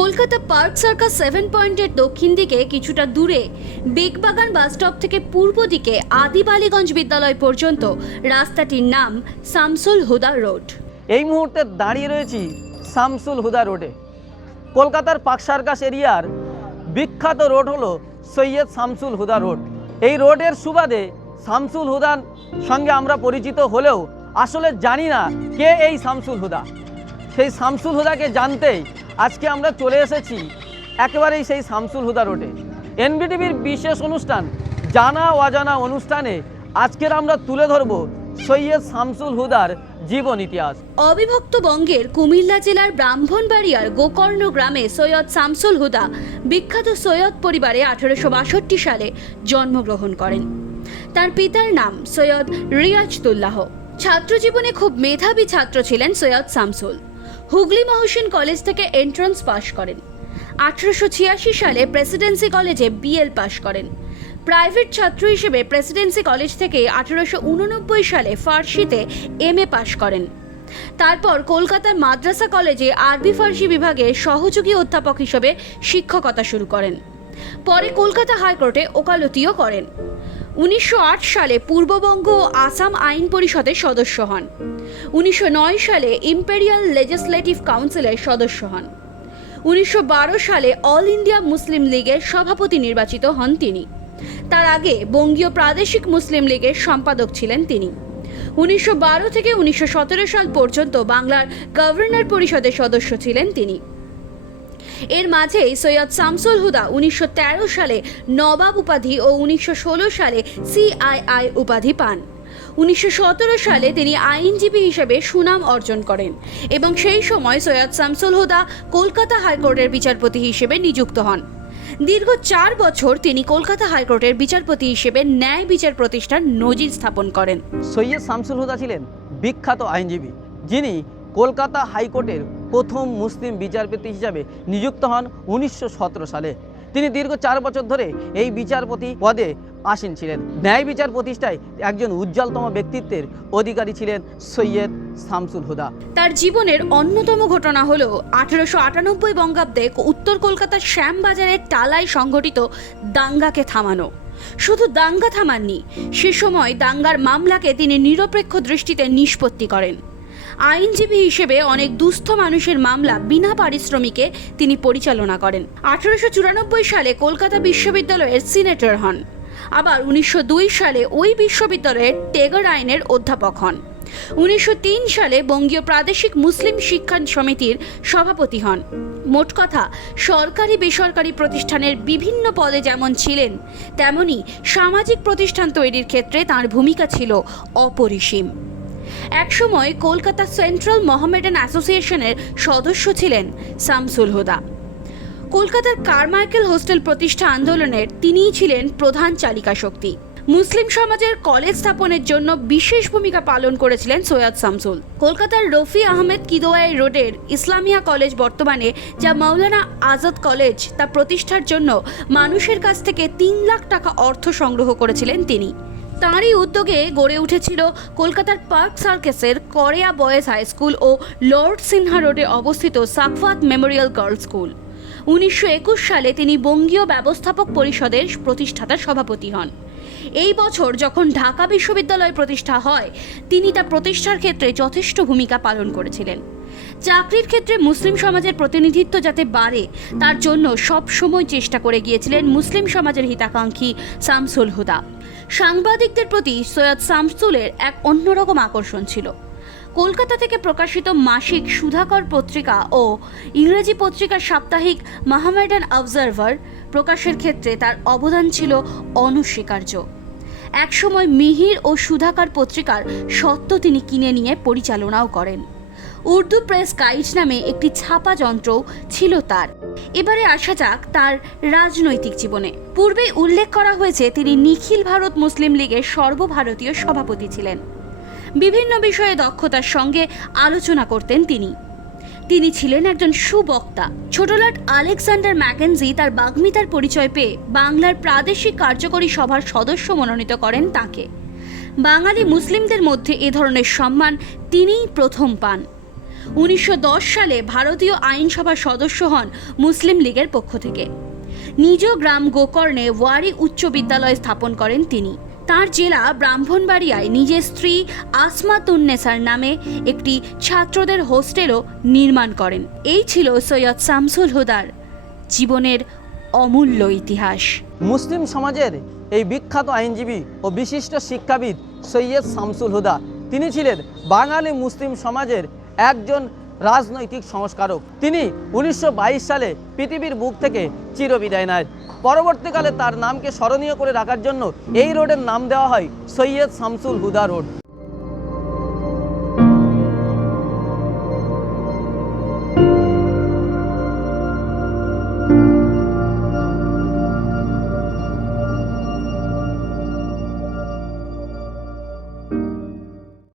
Kolkata park circus seven পয়েন্টের দক্ষিণ দিকে কিছুটা দূরে বেগবাগান বাসস্টপ থেকে পূর্ব দিকে আদিবালিগঞ্জ বিদ্যালয় পর্যন্ত রাস্তাটির নাম শামসুল হুদা রোড। এই মুহূর্তে দাঁড়িয়ে রয়েছি শামসুল হুদা রোডে। কলকাতার পার্ক সার্কাস এরিয়ার বিখ্যাত রোড হলো সৈয়দ শামসুল হুদা রোড। এই রোডের সুবাদে শামসুল হুদার সঙ্গে আমরা পরিচিত হলেও আসলে জানি না কে এই শামসুল হুদা। সেই শামসুল হুদাকে জানতেই আজকে আমরা চলে এসেছি একেবারেই সেই শামসুল হুদা রোডে। এনবিটিভির বিশেষ অনুষ্ঠান, জানা অজানা অনুষ্ঠানে আজকের আমরা তুলে ধরব সৈয়দ শামসুল হুদার জীবন ইতিহাস। অবিভক্ত বঙ্গের কুমিল্লা জেলার ব্রাহ্মণবাড়িয়ার গোকর্ণ গ্রামে সৈয়দ শামসুল হুদা, বিখ্যাত সৈয়দ পরিবারে আঠারোশো বাষট্টি সালে জন্মগ্রহণ করেন। তার পিতার নাম সৈয়দ রিয়াজতুল্লাহ ছাত্রজীবনে খুব মেধাবী ছাত্র ছিলেন সৈয়দ শামসুল। হুগলি মহসিন কলেজ থেকে এন্ট্রান্স পাশ করেন। আঠারোশো ছিয়াশি সালে প্রেসিডেন্সি কলেজে বিএল পাশ করেন। প্রাইভেট ছাত্র হিসেবে প্রেসিডেন্সি কলেজ থেকে আঠারোশো উননব্বই সালে ফার্সিতে এম এ পাশ করেন। তারপর কলকাতার মাদ্রাসা কলেজে আরবি ফার্সি বিভাগে সহযোগী অধ্যাপক হিসেবে শিক্ষকতা শুরু করেন। পরে কলকাতা হাইকোর্টে ওকালতিও করেন। উনিশশো আট সালে পূর্ববঙ্গ ও আসাম আইন পরিষদের সদস্য হন। উনিশশো নয় সালে ইম্পেরিয়াল লেজিসলেটিভ কাউন্সিলের সদস্য হন। উনিশশো বারো সালে অল ইন্ডিয়া মুসলিম লীগের সভাপতি নির্বাচিত হন তিনি। তার আগে বঙ্গীয় প্রাদেশিক মুসলিম লীগের সম্পাদক ছিলেন তিনি। উনিশশো বারো থেকে উনিশশো সতেরো সাল পর্যন্ত বাংলার গভর্নর পরিষদের সদস্য ছিলেন তিনি। এর মাঝেই সৈয়দ শামসুল হুদা উনিশশো তেরো সালে নবাব উপাধি ও উনিশশো ষোলো সালে সিআইআই উপাধি পান। উনিশশো সতেরো সালে তিনি আইনজীবী হিসেবে সুনাম অর্জন করেন এবং সেই সময় সৈয়দ শামসুল হুদা কলকাতা হাইকোর্টের বিচারপতি হিসেবে নিযুক্ত হন। দীর্ঘ চার বছর তিনি কলকাতা হাইকোর্টের বিচারপতি হিসেবে ন্যায় বিচার প্রতিষ্ঠার নজির স্থাপন করেন। সৈয়দ শামসুল হুদা ছিলেন বিখ্যাত আইনজীবী, যিনি কলকাতা হাইকোর্টের প্রথম মুসলিম বিচারপতি হিসাবে নিযুক্ত হন উনিশশো সতেরো সালে। তিনি দীর্ঘ চার বছর ধরে এই বিচারপতি পদে আসীন ছিলেন। ন্যায় বিচার প্রতিষ্ঠায় একজন উজ্জ্বলতম ব্যক্তিত্বের অধিকারী ছিলেন সৈয়দ শামসুল হুদা। তার জীবনের অন্যতম ঘটনা হল আঠারোশো আটানব্বই বঙ্গাব্দে উত্তর কলকাতার শ্যামবাজারের টালায় সংঘটিত দাঙ্গাকে থামানো। শুধু দাঙ্গা থামাননি, সে সময় দাঙ্গার মামলাকে তিনি নিরপেক্ষ দৃষ্টিতে নিষ্পত্তি করেন। আইনজীবী হিসেবে অনেক দুস্থ মানুষের মামলা বিনা পারিশ্রমিকে তিনি পরিচালনা করেন। আঠারোশো চুরানব্বই সালে কলকাতা বিশ্ববিদ্যালয়ের সিনেটর হন। আবার উনিশশো দুই সালে ওই বিশ্ববিদ্যালয়ের টেগর আইনের অধ্যাপক হন। উনিশশো তিন সালে বঙ্গীয় প্রাদেশিক মুসলিম শিক্ষা সমিতির সভাপতি হন। মোট কথা, সরকারি বেসরকারি প্রতিষ্ঠানের বিভিন্ন পদে যেমন ছিলেন, তেমনি সামাজিক প্রতিষ্ঠান তৈরির ক্ষেত্রে তার ভূমিকা ছিল অপরিসীম। একসময় কলকাতা সেন্ট্রাল মোহামেডান অ্যাসোসিয়েশনের সদস্য ছিলেন শামসুল হুদা। কলকাতার কারমাইকেল হোস্টেল প্রতিষ্ঠা আন্দোলনের তিনিই ছিলেন প্রধান চালিকা শক্তি। মুসলিম সমাজের কলেজ স্থাপনের জন্য বিশেষ ভূমিকা পালন করেছিলেন সৈয়দ শামসুল। কলকাতার রফি আহমেদ কিদোয়াই রোডের ইসলামিয়া কলেজ বর্তমানে, যা মাওলানা আজাদ কলেজ, তা প্রতিষ্ঠার জন্য মানুষের কাছ থেকে তিন লাখ টাকা অর্থ সংগ্রহ করেছিলেন তিনি। তাঁরই উদ্যোগে গড়ে উঠেছিল কলকাতার পার্ক সার্কেসের করেয়া বয়েজ হাই স্কুল ও লর্ড সিনহা রোডে অবস্থিত সাকফাত মেমোরিয়াল গার্লস স্কুল। উনিশশো একুশ সালে তিনি বঙ্গীয় ব্যবস্থাপক পরিষদের প্রতিষ্ঠাতা সভাপতি হন। এই বছর যখন ঢাকা বিশ্ববিদ্যালয় প্রতিষ্ঠা হয়, তিনি তা প্রতিষ্ঠার ক্ষেত্রে যথেষ্ট ভূমিকা পালন করেছিলেন। চাকরির ক্ষেত্রে মুসলিম সমাজের প্রতিনিধিত্ব যাতে বাড়ে, তার জন্য সব সময় চেষ্টা করে গিয়েছিলেন মুসলিম সমাজের হিতাকাঙ্ক্ষী শামসুল হুদা। সাংবাদিকদের প্রতি সৈয়দ শামসুলের এক অন্যরকম আকর্ষণ ছিল। কলকাতা থেকে প্রকাশিত মাসিক সুধাকর পত্রিকা ও ইংরেজি পত্রিকার সাপ্তাহিক মাহমেডান অবজারভার প্রকাশের ক্ষেত্রে তার অবদান ছিল অনস্বীকার্য। একসময় মিহির ও সুধাকর পত্রিকার সত্য তিনি কিনে নিয়ে পরিচালনাও করেন। উর্দু প্রেস গাইড নামে একটি ছাপা যন্ত্র ছিল তার। এবারে আসা যাক তার রাজনৈতিক জীবনে। পূর্বে উল্লেখ করা হয়েছে, তিনি নিখিল ভারত মুসলিম লীগের সর্বভারতীয় সভাপতি ছিলেন। বিভিন্ন বিষয়ে দক্ষতার সঙ্গে আলোচনা করতেন তিনি। তিনি ছিলেন একজন সুবক্তা। ছোটলাট আলেকজান্ডার ম্যাকেনজি তার বাগ্মিতার পরিচয় পেয়ে বাংলার প্রাদেশিক কার্যকরী সভার সদস্য মনোনীত করেন তাকে। বাঙালি মুসলিমদের মধ্যে এ ধরনের সম্মান তিনিই প্রথম পান। উনিশশো দশ সালে ভারতীয় আইনসভার সদস্য হন মুসলিম লীগের পক্ষ থেকে। নিজ গ্রাম গোকর্ণে ওয়ারি উচ্চ বিদ্যালয় স্থাপন করেন তিনি। তার জেলা ব্রাহ্মণবাড়িয়ায় নিজের স্ত্রী আসমাতুন্নেসার নামে একটি ছাত্রদের হোস্টেলও নির্মাণ করেন। এই ছিল সৈয়দ শামসুল হুদার জীবনের অমূল্য ইতিহাস। মুসলিম সমাজের এই বিখ্যাত আইনজীবী ও বিশিষ্ট শিক্ষাবিদ সৈয়দ শামসুল হুদা। তিনি ছিলেন বাঙালি মুসলিম সমাজের একজন রাজনৈতিক সংস্কারক। তিনি উনিশশো বাইশ সালে পৃথিবীর বুক থেকে চিরবিদায় নেয় পরবর্তীকালে তার নামকে স্মরণীয় করে রাখার জন্য এই রোডের নাম দেওয়া হয় সৈয়দ শামসুল হুদা রোড।